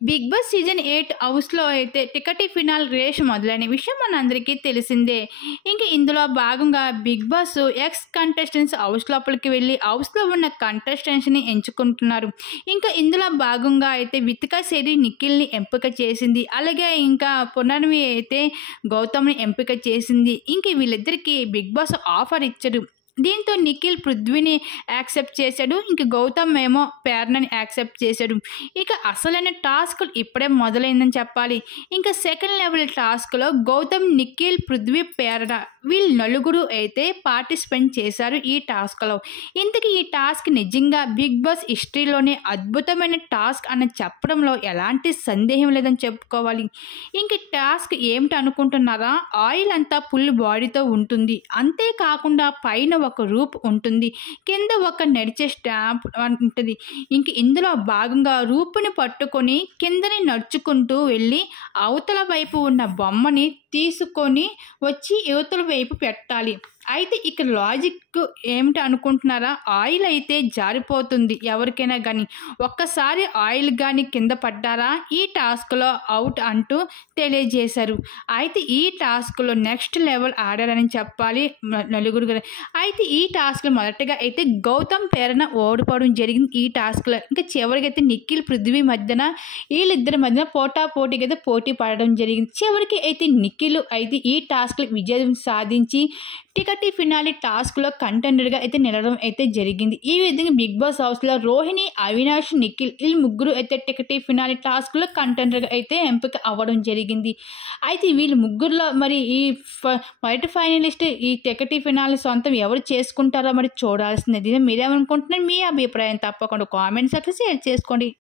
Big boss season 8 హౌస్‌లో అయితే ticket phenol race మొదలైన విషయం మనందరికీ తెలిసిందే. ఇంక ఇందులో భాగంగా Bigg Boss ex contestants house లోపలికి వెళ్ళి హౌస్‌లో ఉన్న కంటెస్టెంట్స్‌ని ఎంచుకుంటున్నారు. ఇంకా ఇందులో భాగంగా అయితే వితికా శెట్టి నిఖిల్‌ని ఎంపిక చేసింది. అలాగే ఇంకా పునర్వి అయితే గౌతమ్‌ని ఎంపిక చేసింది. ఇంక వీళ్ళిద్దరికీ బిగ్ బాస్ ఆఫర్ ఇచ్చాడు. దీంతో నిఖిల్ పృథ్వీని యాక్సెప్ట్ చేశాడు. ఇంక గౌతమ్ ఏమో ప్రేరణని యాక్సెప్ట్ చేశాడు. ఇక అసలైన టాస్క్ ఇప్పుడే మొదలైందని చెప్పాలి. ఇంకా సెకండ్ లెవెల్ టాస్క్లో గౌతమ్, నిఖిల్, పృథ్వీ, ప్రేరణ వీళ్ళు నలుగురు అయితే పార్టిసిపేట్ చేశారు ఈ టాస్క్లో. ఇంతకీ ఈ టాస్క్ నిజంగా బిగ్ బాస్ హిస్టరీలోనే అద్భుతమైన టాస్క్ అని చెప్పడంలో ఎలాంటి సందేహం లేదని చెప్పుకోవాలి. ఇంక టాస్క్ ఏమిటి అనుకుంటున్నారా? ఆయిల్ అంతా ఫుల్ బాడీతో ఉంటుంది. అంతేకాకుండా పైన ఒక రూప్ ఉంటుంది, కింద ఒక నడిచే స్టాంప్ ఉంటుంది. ఇంక ఇందులో భాగంగా రూపుని పట్టుకొని కిందని నడుచుకుంటూ వెళ్ళి అవతల వైపు ఉన్న బొమ్మని తీసుకొని వచ్చి యువతల వైపు పెట్టాలి. అయితే ఇక్కడ లాజిక్ ఏమిటి అనుకుంటున్నారా? ఆయిల్ అయితే జారిపోతుంది ఎవరికైనా కానీ. ఒక్కసారి ఆయిల్ కానీ కింద పడ్డారా ఈ టాస్క్లో అవుట్ అంటూ తెలియజేశారు. అయితే ఈ టాస్క్లో నెక్స్ట్ లెవెల్ ఆడారని చెప్పాలి నలుగురు. అయితే ఈ టాస్క్లో మొదటగా అయితే గౌతమ్, ప్రేరణ ఓడిపోవడం జరిగింది ఈ టాస్క్లో. ఇంకా చివరికి అయితే నిఖిల్, పృథ్వీ మధ్యన వీళ్ళిద్దరి మధ్యన పోటాపోటీగా అయితే పోటీ పడడం జరిగింది. చివరికి అయితే నిఖిల్ అయితే ఈ టాస్క్లో విజయం సాధించి టికెట్ ఫినాలి టాస్క్లో కంటెండర్గా అయితే నిలవడం అయితే జరిగింది. ఈ విధంగా బిగ్ బాస్ హౌస్లో రోహిణి, అవినాష్, నిఖిల్ వీళ్ళు ముగ్గురు అయితే టికెట్ ఫినాలి టాస్క్లో కంటెండర్గా అయితే ఎంపిక అవ్వడం జరిగింది. అయితే వీళ్ళు ముగ్గురులో మరి ఈ మొదటి ఫైనలిస్ట్ ఈ టికెట్ ఫినాలి సొంతం ఎవరు చేసుకుంటారో మరి చూడాల్సింది. మీరేమనుకుంటున్నారు? మీ అభిప్రాయం తప్పకుండా కామెంట్ సెక్షన్లో షేర్ చేసుకోండి.